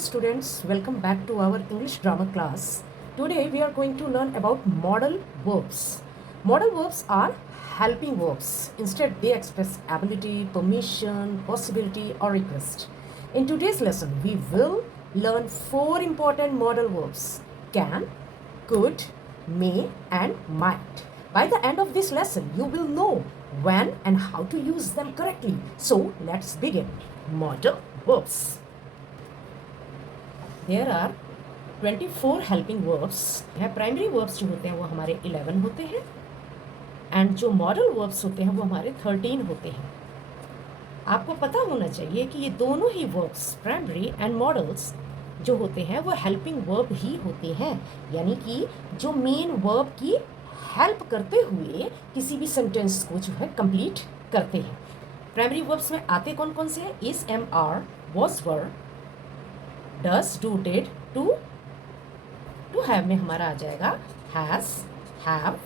students, welcome back to our English grammar class. Today we are going to learn about modal verbs. Modal verbs are helping verbs. Instead they express ability, permission, possibility or request. In today's lesson we will learn 4 important modal verbs: can, could, may and might. By the end of this lesson you will know when and how to use them correctly. So let's begin. Modal verbs. There are 24 helping verbs है. Primary verbs जो होते हैं वो हमारे 11 होते हैं and जो modal verbs होते हैं वो हमारे 13 होते हैं. आपको पता होना चाहिए कि ये दोनों ही वर्ब्स प्राइमरी एंड मॉडल्स जो होते हैं वो हेल्पिंग वर्ब ही होते हैं, यानी कि जो मेन वर्ब की हेल्प करते हुए किसी भी सेंटेंस को जो है कंप्लीट करते हैं. प्राइमरी वर्ब्स में आते कौन कौन से हैं? Is, am, are, was, were, does, do, did, to have में हमारा आ जाएगा हैज, हैव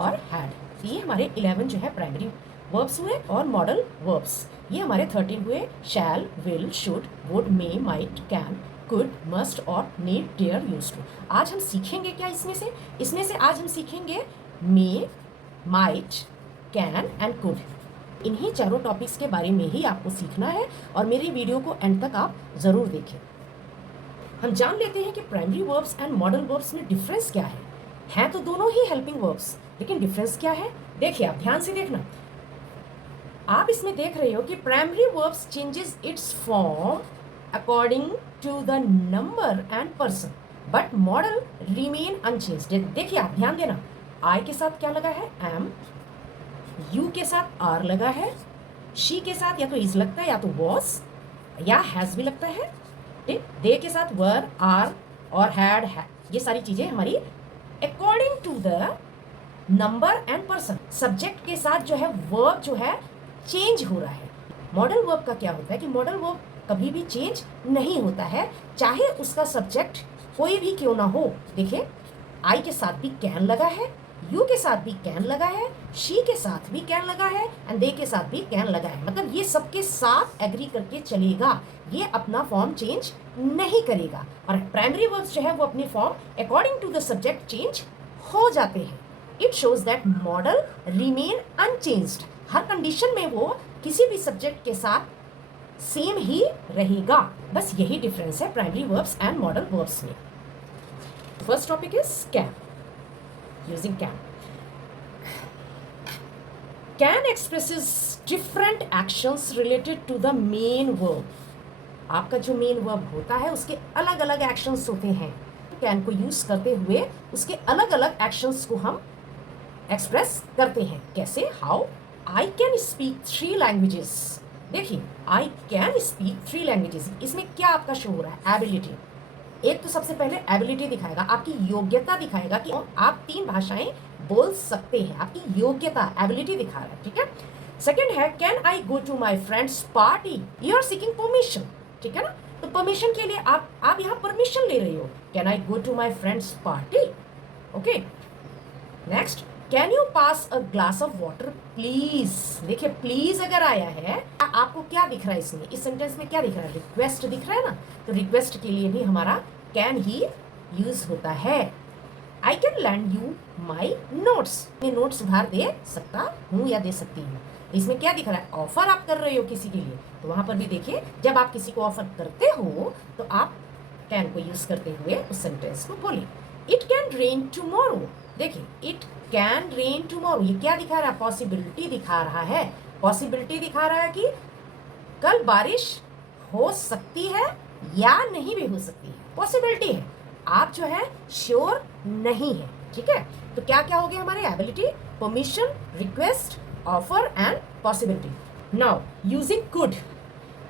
और हैड. ये हमारे 11 जो है प्राइमरी वर्ब्स हुए और मॉडल वर्ब्स ये हमारे 13 हुए. Shall, will, should, would, may, might, can, could, must और नीड, डेयर, यूज्ड टू. आज हम सीखेंगे क्या इसमें से आज हम सीखेंगे may, might, can and could. इन्हीं चारों टॉपिक्स के बारे में ही आपको सीखना है और मेरी वीडियो को एंड तक आप ज़रूर देखें. हम जान लेते हैं कि primary verbs and modal verbs में डिफरेंस क्या है. हैं तो दोनों ही हेल्पिंग वर्ब्स, लेकिन डिफरेंस क्या है देखिए, आप ध्यान से देखना. आप इसमें देख रहे हो कि primary verbs changes its form according to the number and person, but modal remain unchanged. देखिए आप ध्यान देना, आई के साथ क्या लगा है? एम. यू के साथ आर लगा है. शी के साथ या तो इज लगता है या तो वॉज या हैज भी लगता है. दे के साथ वर, आर और हैड है. ये सारी चीजें हमारी according to the number and person. Subject के साथ जो है वर्ब जो है चेंज हो रहा है. मॉडल वर्ब का क्या होता है कि मॉडल वर्ब कभी भी चेंज नहीं होता है, चाहे उसका सब्जेक्ट कोई भी क्यों ना हो. देखिए आई के साथ भी कैन लगा है, यू के साथ भी कैन लगा है, शी के साथ भी कैन लगा है एंड दे के साथ भी कैन लगा है. मतलब ये सबके साथ एग्री करके चलेगा, ये अपना फॉर्म चेंज नहीं करेगा. और प्राइमरी वर्ब्स जो है वो अपनी form according to the subject change हो जाते हैं. It shows that modal remain unchanged. हर कंडीशन में वो किसी भी सब्जेक्ट के साथ सेम ही रहेगा. बस यही डिफरेंस है primary verbs and modal verbs में. First topic is can. Using can. Can expresses different actions related to the main verb. आपका जो मेन वर्ब होता है उसके अलग अलग एक्शंस होते हैं. कैन को यूज करते हुए उसके अलग अलग एक्शंस को हम एक्सप्रेस करते हैं. कैसे? How? I can speak 3 languages. देखिए आई कैन स्पीक 3 लैंग्वेजेस. इसमें क्या आपका शो हो रहा है? एबिलिटी. एक तो सबसे पहले एबिलिटी दिखाएगा, आपकी योग्यता दिखाएगा कि आप 3 भाषाएं बोल सकते हैं. आपकी योग्यता, एबिलिटी दिखा रहा है. ठीक है. सेकंड है can I go to my friends party. You are seeking permission. ठीक है ना. तो परमिशन के लिए आप यहाँ परमिशन ले रही हो. Can I go to my friends party. Okay. Next, can you pass a glass of water please. देखिए प्लीज अगर आया है, आपको क्या दिख रहा है इसमें? इस सेंटेंस में क्या दिख रहा है? रिक्वेस्ट दिख रहा है ना. तो रिक्वेस्ट के लिए भी हमारा कैन ही यूज होता है. I can land you my notes. मैं नोट्स उधार दे सकता हूँ या दे सकती हूँ. इसमें क्या दिख रहा है? ऑफर आप कर रहे हो किसी के लिए. तो वहां पर भी देखिए, जब आप किसी को ऑफर करते हो तो आप कैन को यूज करते हुए उस सेंटेंस को बोलिए. It can rain tomorrow. देखिए इट कैन रेन टुमारो, ये क्या दिखा रहा है? पॉसिबिलिटी दिखा रहा है. पॉसिबिलिटी दिखा रहा है कि कल बारिश हो सकती है या नहीं भी हो सकती है. पॉसिबिलिटी है, आप जो है श्योर नहीं है. ठीक है. तो क्या क्या हो गया हमारे? Ability, permission, request, offer and possibility. Now using could.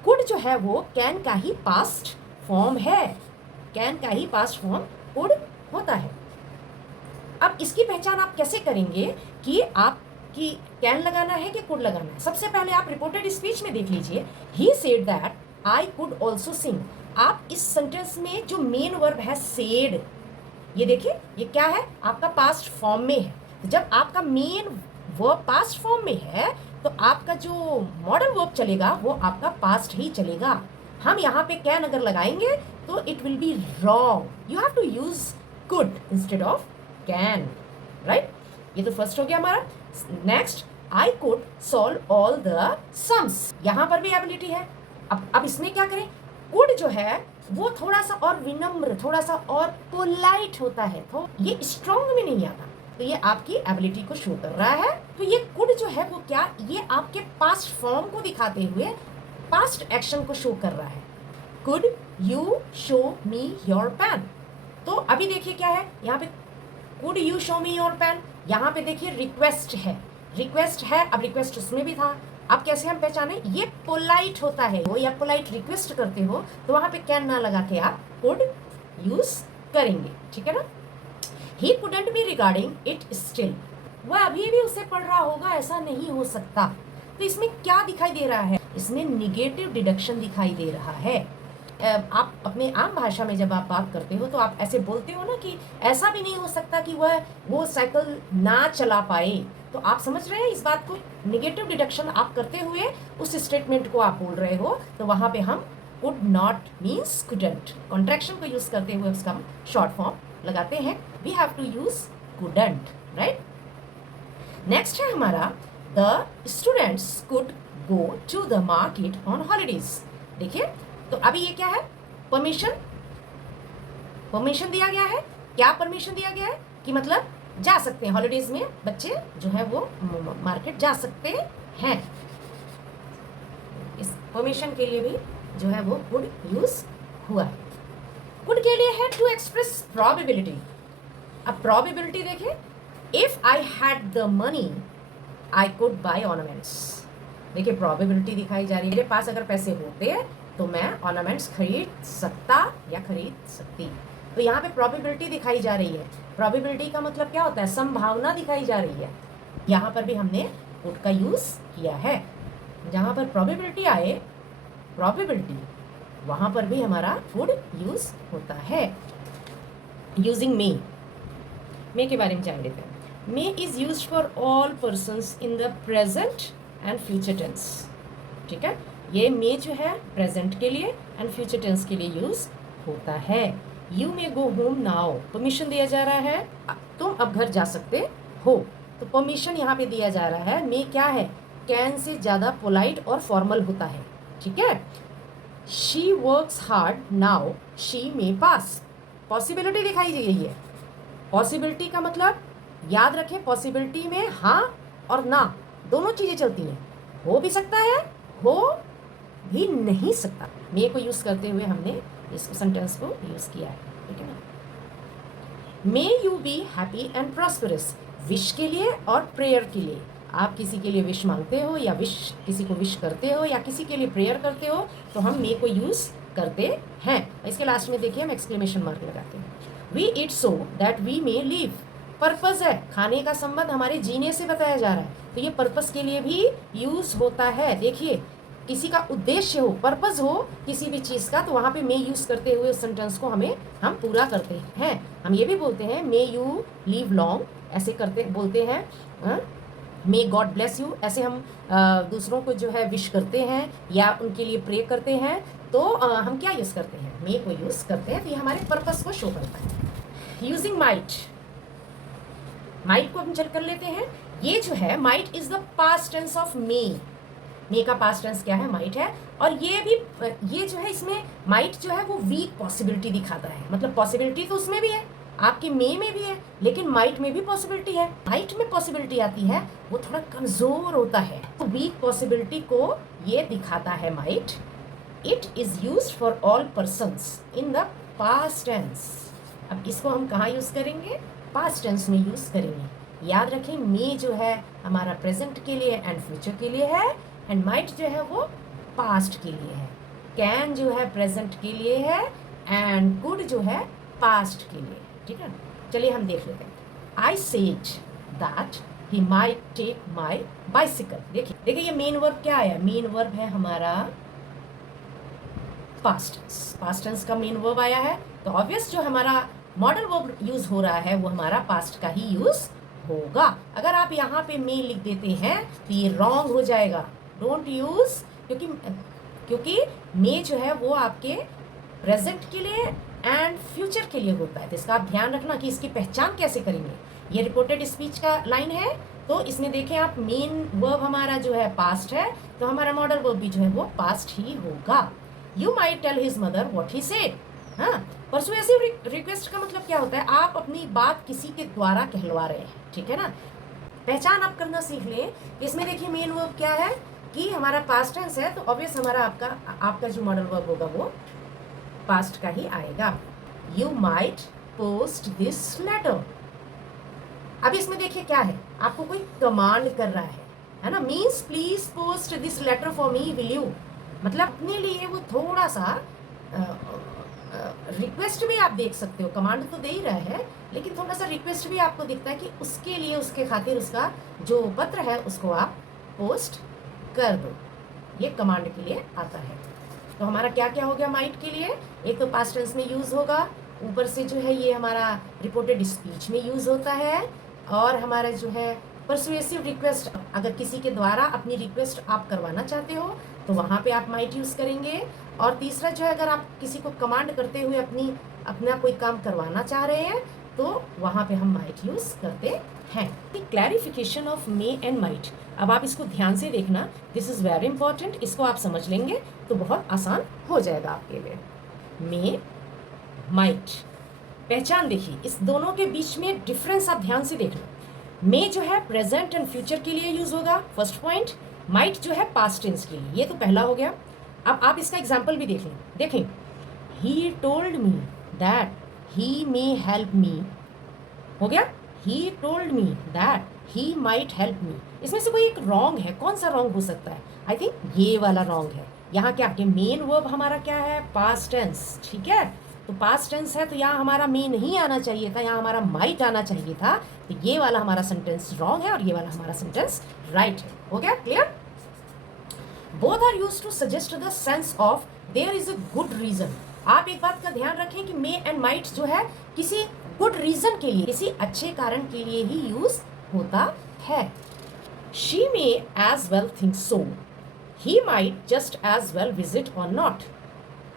Could जो है वो कैन का ही पास्ट फॉर्म है. कैन का ही पास्ट फॉर्म कुड होता है. अब इसकी पहचान आप कैसे करेंगे कि आपकी कैन लगाना है कि कुड लगाना है? सबसे पहले आप रिपोर्टेड स्पीच में देख लीजिए. He said that I could also sing. आप इस सेंटेंस में जो मेन वर्ब है सेड, ये देखिए ये क्या है? आपका पास्ट फॉर्म में है. जब आपका मेन वर्ब पास्ट फॉर्म में है तो आपका जो मॉडल वर्ब चलेगा वो आपका पास्ट ही चलेगा. हम यहाँ पे कैन अगर लगाएंगे तो it will be wrong, you have to use could instead of can, right. ये तो फर्स्ट हो गया हमारा। Next, I could solve all the sums, यहाँ पर भी एबिलिटी है। अब इसमें क्या करें, कुड जो है वो थोड़ा सा और विनम्र, थोड़ा सा और पोलाइट होता है, तो ये स्ट्रॉन्ग में नहीं आता, तो ये आपकी एबिलिटी को शो कर रहा है। तो ये कुड जो है वो क्या, ये आपके पास्ट फॉर्म को दिखाते हुए पास्ट एक्शन को शो कर रहा है। Could you show me your pen, तो अभी देखिए क्या है यहाँ पे, could you show me your pen, यहाँ पे देखिए रिक्वेस्ट है, रिक्वेस्ट है। अब रिक्वेस्ट उसमें भी था, अब कैसे हम पहचाने, ये पोलाइट होता है वो, या पोलाइट रिक्वेस्ट करते हो तो वहां पे कैन ना लगा के आप कुड यूज करेंगे, ठीक है ना। He couldn't B regarding it still, वह अभी भी उसे पढ़ रहा होगा, ऐसा नहीं हो सकता। तो इसमें क्या दिखाई दे रहा है, इसमें निगेटिव डिडक्शन दिखाई दे रहा है। आप अपने आम भाषा में जब आप बात करते हो तो आप ऐसे बोलते हो ना कि ऐसा भी नहीं हो सकता कि वह वो साइकिल ना चला पाए, तो आप समझ रहे हैं इस बात को, निगेटिव डिडक्शन आप करते हुए उस स्टेटमेंट को आप बोल रहे हो, तो वहां पे हम could not means couldn't, contraction को यूज करते हुए उसका हम शॉर्ट फॉर्म लगाते हैं, we have to use couldn't, right. Next है हमारा, the students could go to the market on holidays. देखिए तो अभी ये क्या है, परमिशन, परमिशन दिया गया है। क्या परमिशन दिया गया है कि मतलब जा सकते हैं हॉलीडेज में बच्चे जो है वो मार्केट जा सकते हैं। इस परमिशन के लिए भी जो है वो कुड यूज हुआ है। कुड के लिए है टू एक्सप्रेस प्रोबेबिलिटी। अब प्रोबेबिलिटी देखिए, if I had the money I could bye ornaments. देखिए प्रोबेबिलिटी दिखाई जा रही है, मेरे पास अगर पैसे होते तो मैं ऑर्नामेंट्स खरीद सकता या खरीद सकती, तो यहाँ पे प्रोबेबिलिटी दिखाई जा रही है। प्रोबेबिलिटी का मतलब क्या होता है, संभावना दिखाई जा रही है। यहाँ पर भी हमने कुड का यूज किया है, जहाँ पर प्रोबेबिलिटी आए, प्रोबेबिलिटी, वहाँ पर भी हमारा कुड यूज होता है। यूजिंग मे के बारे में जान लेते हैं। May is used for all persons in the present and future tense, ठीक है। ये मे जो है प्रेजेंट के लिए एंड फ्यूचर टेंस के लिए यूज होता है। You may go home now, permission दिया जा रहा है, तुम अब घर जा सकते हो, तो परमिशन यहाँ पे दिया जा रहा है। मे क्या है, कैन से ज़्यादा पोलाइट और फॉर्मल होता है, ठीक है। She works hard now she may pass, possibility दिखाई गई है। पॉसिबिलिटी का मतलब याद रखें, पॉसिबिलिटी में हाँ और ना दोनों चीज़ें चलती हैं, हो भी सकता है, हो भी नहीं सकता। मे को यूज़ करते हुए हमने इस सेंटेंस को यूज़ किया है, ठीक है ना। May you be happy and prosperous, wish के लिए और प्रेयर के लिए, आप किसी के लिए विश मांगते हो या विश किसी को विश करते हो या किसी के लिए प्रेयर करते हो तो हम मे को यूज़ करते हैं। इसके लास्ट में देखिए हम एक्सक्लेमेशन मार्क लगाते हैं। We eat so that we may live, purpose है, खाने का संबंध हमारे जीने से बताया जा रहा है, तो ये पर्पस के लिए भी यूज़ होता है। देखिए किसी का उद्देश्य हो, पर्पस हो किसी भी चीज़ का, तो वहाँ पे मे यूज़ करते हुए उस सेंटेंस को हम पूरा करते हैं। हम ये भी बोलते हैं मे यू लिव लॉन्ग, ऐसे करते बोलते हैं। मे गॉड ब्लेस यू, ऐसे हम दूसरों को जो है विश करते हैं या उनके लिए प्रे करते हैं, तो हम क्या यूज़ करते हैं, मे को यूज़ करते हैं, तो ये हमारे पर्पस को शो करता है। यूजिंग माइट, माइट को हम चेक कर लेते हैं। ये जो है might is the past tense of may, may का पास्ट टेंस क्या है, माइट है। और ये जो है इसमें माइट जो है वो वीक पॉसिबिलिटी दिखाता है, मतलब पॉसिबिलिटी तो उसमें भी है, आपके मे में भी है, लेकिन माइट में भी पॉसिबिलिटी है। माइट में पॉसिबिलिटी आती है वो थोड़ा कमजोर होता है, तो वीक पॉसिबिलिटी को ये दिखाता है might. It is used for all persons in the past tense. अब इसको हम कहाँ यूज करेंगे, पास्ट टेंस में यूज करेंगे। याद रखें मे जो है हमारा प्रेजेंट के लिए एंड फ्यूचर के लिए है, एंड माइट जो है वो पास्ट के लिए है। कैन जो है प्रेजेंट के लिए है एंड कुड जो है पास्ट के लिए, ठीक है। चलिए हम देख लेते हैं। I said that he might take my bicycle. देखिए ये मेन वर्ब क्या आया, मेन वर्ब है हमारा पास्ट टेंस, पास्ट टेंस का मेन वर्ब आया है, तो ऑब्वियस जो हमारा मॉडल वर्ब यूज हो रहा है वो हमारा पास्ट का ही यूज होगा। अगर आप यहाँ पे मे लिख देते हैं तो ये रॉन्ग हो जाएगा, डोंट यूज, क्योंकि क्योंकि मे जो है वो आपके प्रेजेंट के लिए एंड फ्यूचर के लिए होता है। तो इसका आप ध्यान रखना कि इसकी पहचान कैसे करेंगे। ये रिपोर्टेड स्पीच का लाइन है, तो इसमें देखें आप मेन वर्ब हमारा जो है पास्ट है, तो हमारा मॉडल वर्ब भी जो है वो पास्ट ही होगा। You might tell his mother what he said. हाँ, परसुएसिव रिक्वेस्ट का मतलब क्या होता है, आप अपनी बात किसी के द्वारा कहलवा रहे हैं, ठीक है ना। पहचान आप करना सीख लें। इसमें देखिए मेन वर्ब क्या है कि हमारा पास्ट टेंस है, तो ऑब्वियस हमारा आपका जो मॉडल वर्ब होगा वो पास्ट का ही आएगा। You might post this letter. अब इसमें देखिए क्या है, आपको कोई कमांड कर रहा है ना। Means please post this letter for me will you, मतलब अपने लिए वो थोड़ा सा रिक्वेस्ट भी आप देख सकते हो। कमांड तो दे ही रहा है, लेकिन थोड़ा सा रिक्वेस्ट भी आपको दिखता है कि उसके लिए, उसके खातिर उसका जो पत्र है उसको आप पोस्ट कर दो। ये कमांड के लिए आता है। तो हमारा क्या क्या हो गया माइट के लिए, एक तो पास्ट टेंस में यूज होगा, ऊपर से जो है ये हमारा रिपोर्टेड स्पीच में यूज होता है, और हमारा जो है परसुएसिव रिक्वेस्ट, अगर किसी के द्वारा अपनी रिक्वेस्ट आप करवाना चाहते हो तो वहाँ पे आप माइट यूज करेंगे। और तीसरा जो है, अगर आप किसी को कमांड करते हुए अपना कोई काम करवाना चाह रहे हैं तो वहाँ पे हम माइट यूज करते हैं। Clarification of May and might, अब आप इसको ध्यान से देखना, दिस इज वेरी इंपॉर्टेंट। इसको आप समझ लेंगे तो बहुत आसान हो जाएगा आपके लिए। मे, माइट, पहचान देखिए, इस दोनों के बीच में डिफरेंस आप ध्यान से देखना। मे जो है प्रेजेंट एंड फ्यूचर के लिए यूज होगा, फर्स्ट पॉइंट। माइट जो है पास्ट टेंस के लिए, ये तो पहला हो गया। अब आप इसका एग्जाम्पल भी देख लें। देखें, he told me that he may help me, हो गया। He told me that he might help me. इसमें से कोई एक रॉन्ग है, कौन सा रॉन्ग हो सकता है? आई थिंक ये वाला रॉन्ग है। यहाँ क्या है, मेन वर्ब हमारा क्या है, पास्ट टेंस, ठीक है। तो पास्ट टेंस है, तो यहाँ हमारा मे नहीं आना चाहिए था, यहाँ हमारा माइट आना चाहिए था। तो ये वाला हमारा सेंटेंस रॉन्ग है और ये वाला हमारा सेंटेंस राइट है। हो गया clear? Both are used to suggest the sense of there is a good reason. आप एक बात का ध्यान रखें कि मे एंड माइट जो है किसी गुड रीजन के लिए, किसी अच्छे कारण के लिए ही यूज होता है। She may as well think so, he might just as well visit or not.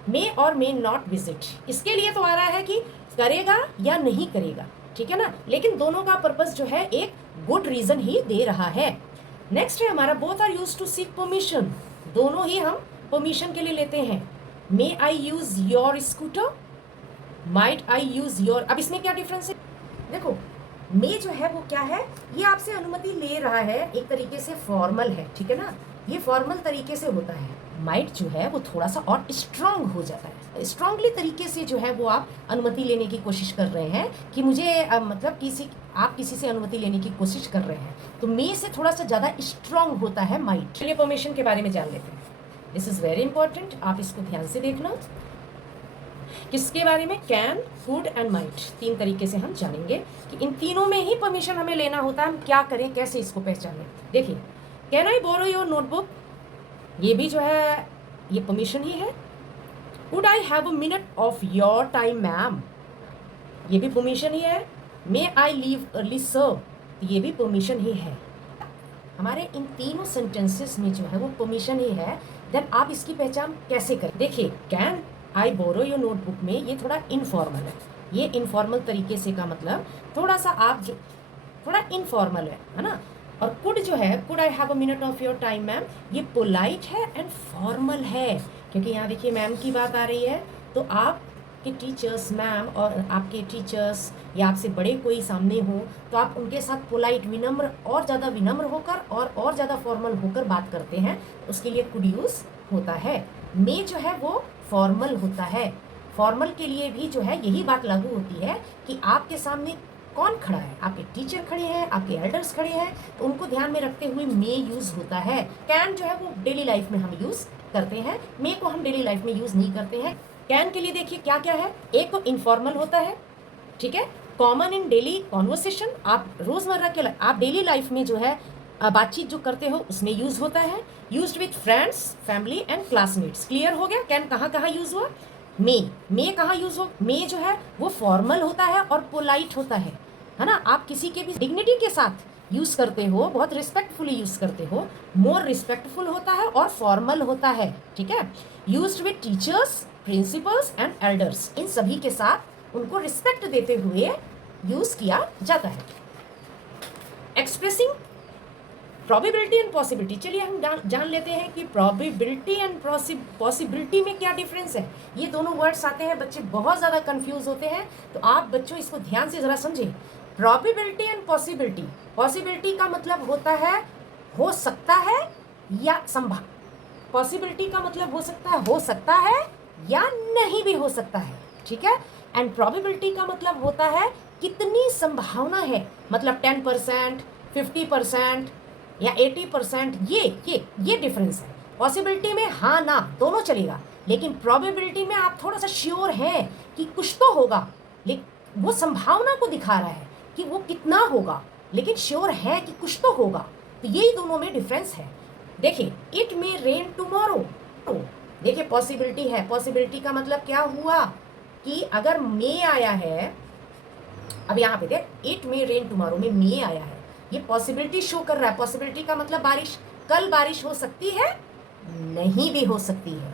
May or may not visit, इसके लिए तो आ रहा है कि करेगा या नहीं करेगा, ठीक है ना, लेकिन दोनों का पर्पस जो है एक गुड रीजन ही दे रहा है। नेक्स्ट है हमारा both are use to seek permission, दोनों ही हम परमिशन के लिए लेते हैं। May I use your scooter, might I use your. अब इसमें क्या डिफरेंस है, देखो मे जो है वो क्या है, ये आपसे अनुमति ले रहा है, एक तरीके से फॉर्मल है, ठीक है ना, ये फॉर्मल तरीके से होता है। माइट जो है वो थोड़ा सा और स्ट्रांग हो जाता है, स्ट्रांगली तरीके से जो है वो आप अनुमति लेने की कोशिश कर रहे हैं कि मुझे मतलब आप किसी से अनुमति लेने की कोशिश कर रहे हैं, तो मे से थोड़ा सा ज़्यादा स्ट्रांग होता है माइट। चलिए परमिशन के बारे में जान लेते हैं, दिस इज़ वेरी इंपॉर्टेंट, आप इसको ध्यान से देखना। किसके बारे में, कैन, कुड एंड माइट, तीन तरीके से हम जानेंगे कि इन तीनों में ही परमिशन हमें लेना होता है, हम क्या करें, कैसे इसको पहचानें। देखिए, can I borrow your notebook, ये भी जो है ये परमिशन ही है। Would I have a minute of your time ma'am, ये भी परमिशन ही है। May I leave early sir, ये भी परमिशन ही है। हमारे इन तीनों सेंटेंसेस में जो है वो परमिशन ही है। देन आप इसकी पहचान कैसे करें, देखिए can I borrow your notebook में ये थोड़ा इनफॉर्मल है, ये इनफॉर्मल तरीके से का मतलब थोड़ा सा आप जो थोड़ा इनफॉर्मल है ना। और कुड जो है, could I have a minute of your time ma'am, ये पोलाइट है एंड फॉर्मल है, क्योंकि यहाँ देखिए मैम की बात आ रही है, तो आपके टीचर्स मैम और आपके टीचर्स या आपसे बड़े कोई सामने हो तो आप उनके साथ पोलाइट, विनम्र, और ज़्यादा विनम्र होकर और ज़्यादा फॉर्मल होकर बात करते हैं, उसके लिए कुड यूज़ होता है। मे जो है वो फॉर्मल होता है, फॉर्मल के लिए भी जो है यही बात लागू होती है कि आपके सामने कौन खड़ा है, आपके टीचर खड़े हैं, आपके एल्डर्स खड़े हैं, तो उनको ध्यान में रखते हुए मे यूज होता है। कैन जो है वो डेली लाइफ में हम यूज करते हैं, मे को हम डेली लाइफ में यूज नहीं करते हैं। कैन के लिए देखिए क्या क्या है, एक तो इनफॉर्मल होता है, ठीक है, कॉमन इन डेली कॉन्वर्सेशन, आप रोजमर्रा के आप डेली लाइफ में जो है बातचीत जो करते हो उसमें यूज होता है। Used with friends, family and classmates, clear हो गया कैन कहाँ कहाँ यूज हुआ। मे कहाँ यूज हो, मे जो है वो फॉर्मल होता है और पोलाइट होता है ना, आप किसी के भी डिग्निटी के साथ यूज़ करते हो, बहुत रिस्पेक्टफुली यूज़ करते हो, मोर रिस्पेक्टफुल होता है और फॉर्मल होता है, ठीक है। Used with teachers, principals and elders, इन सभी के साथ उनको रिस्पेक्ट देते हुए यूज़ किया जाता है। एक्सप्रेसिंग प्रोबेबिलिटी एंड पॉसिबिलिटी, चलिए हम जान लेते हैं कि प्रोबेबिलिटी एंड पॉसिबिलिटी में क्या डिफरेंस है। ये दोनों वर्ड्स आते हैं, बच्चे बहुत ज़्यादा कंफ्यूज होते हैं, तो आप बच्चों इसको ध्यान से ज़रा समझें। प्रोबेबिलिटी एंड पॉसिबिलिटी, पॉसिबिलिटी का मतलब होता है हो सकता है या संभव, पॉसिबिलिटी का मतलब हो सकता है या नहीं भी हो सकता है, ठीक है। एंड प्रोबेबिलिटी का मतलब होता है कितनी संभावना है, मतलब 10%, 50% या 80%, ये डिफरेंस है। पॉसिबिलिटी में हाँ ना दोनों चलेगा, लेकिन प्रोबेबिलिटी में आप थोड़ा सा श्योर हैं कि कुछ तो होगा, लेकिन वो संभावना को दिखा रहा है कि वो कितना होगा, लेकिन श्योर है कि कुछ तो होगा। तो यही दोनों में डिफरेंस है। देखिए, इट मे रेन टुमारो, देखिए पॉसिबिलिटी है, पॉसिबिलिटी का मतलब क्या हुआ कि अगर मे आया है, अब यहाँ पे देख, इट मे रेन टुमारो में मे आया है, ये पॉसिबिलिटी शो कर रहा है। पॉसिबिलिटी का मतलब बारिश, कल बारिश हो सकती है, नहीं भी हो सकती है।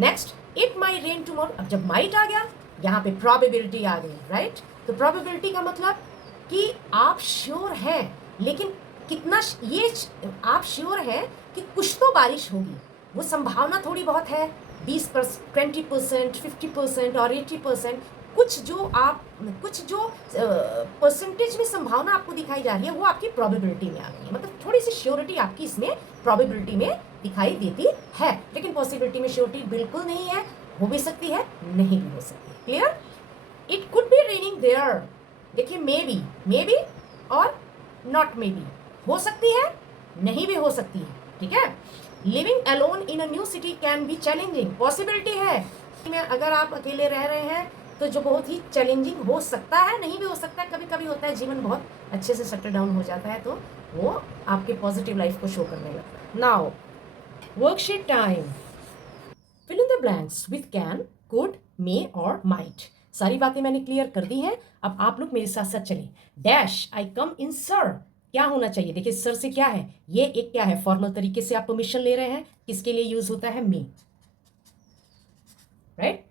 Next, it my rain tomorrow, अब जब माइट आ गया, यहाँ पे प्रोबेबिलिटी आ गई, राइट। तो प्रोबेबिलिटी का मतलब कि आप श्योर हैं, लेकिन कितना, ये आप श्योर हैं कि कुछ तो बारिश होगी, वो संभावना थोड़ी बहुत है, 20%, 20%, 50% और 80%, कुछ जो परसेंटेज में संभावना आपको दिखाई जा रही है, वो आपकी प्रोबेबिलिटी में आ गई है। मतलब थोड़ी सी श्योरिटी आपकी इसमें प्रोबेबिलिटी में दिखाई देती है, लेकिन पॉसिबिलिटी में श्योरिटी बिल्कुल नहीं है, हो भी सकती है, नहीं भी हो सकती। Clear. It could be raining there, देखिए may be or not may be, हो सकती है, नहीं भी हो सकती है, ठीक है। Living alone in a new city can be challenging, possibility है में अगर आप अकेले रह रहे हैं तो जो बहुत ही चैलेंजिंग हो सकता है, नहीं भी हो सकता है, कभी कभी होता है, जीवन बहुत अच्छे से सेटल डाउन हो जाता है, तो वो आपके पॉजिटिव लाइफ को शो करने लगता है। Now worksheet time, fill in the blanks with can, could, may और माइट। सारी बातें मैंने क्लियर कर दी हैं, अब आप लोग मेरे साथ साथ चलें। Dash I come in sir, क्या होना चाहिए, देखिए सर से क्या है, ये एक क्या है, फॉर्मल तरीके से आप परमिशन ले रहे हैं, किसके लिए यूज होता है, me, right.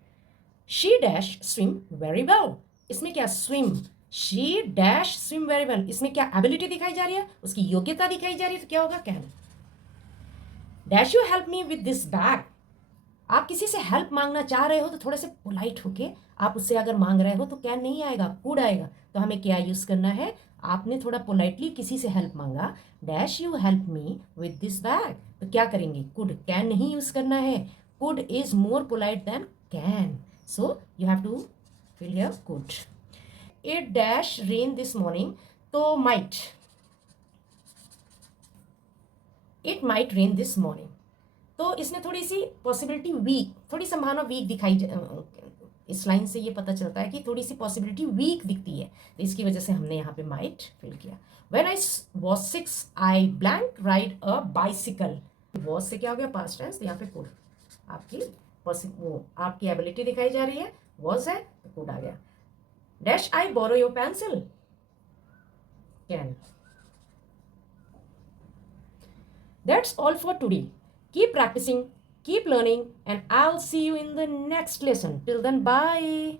She dash swim very well, इसमें क्या swim, she dash swim very well, इसमें क्या एबिलिटी दिखाई जा रही है, उसकी योग्यता दिखाई जा रही है, तो क्या होगा, can. Dash you help me with this bag, आप किसी से हेल्प मांगना चाह रहे हो तो थोड़े से पोलाइट होके आप उससे अगर मांग रहे हो तो कैन नहीं आएगा, कुड आएगा। तो हमें क्या यूज करना है, आपने थोड़ा पोलाइटली किसी से हेल्प मांगा, dash you help me with this bag, तो क्या करेंगे, कुड, कैन नहीं यूज करना है, could is more polite than can, so you have to fill here could. It dash rain this morning, तो might, it might rain this morning, तो इसमें थोड़ी सी पॉसिबिलिटी वीक, थोड़ी संभावना वीक दिखाई, इस लाइन से ये पता चलता है कि थोड़ी सी पॉसिबिलिटी वीक दिखती है, तो इसकी वजह से हमने यहाँ पे माइट फिल किया। When I was 6 I blank ride a bicycle, was से क्या हो गया, पास्ट टेंस, यहाँ पे कुड, आपकी वो आपकी एबिलिटी दिखाई जा रही है, वॉज है तो कुड आ गया। Dash I borrow your pencil, can. That's all for today. Keep practicing, keep learning, and I'll see you in the next lesson. Till then, bye.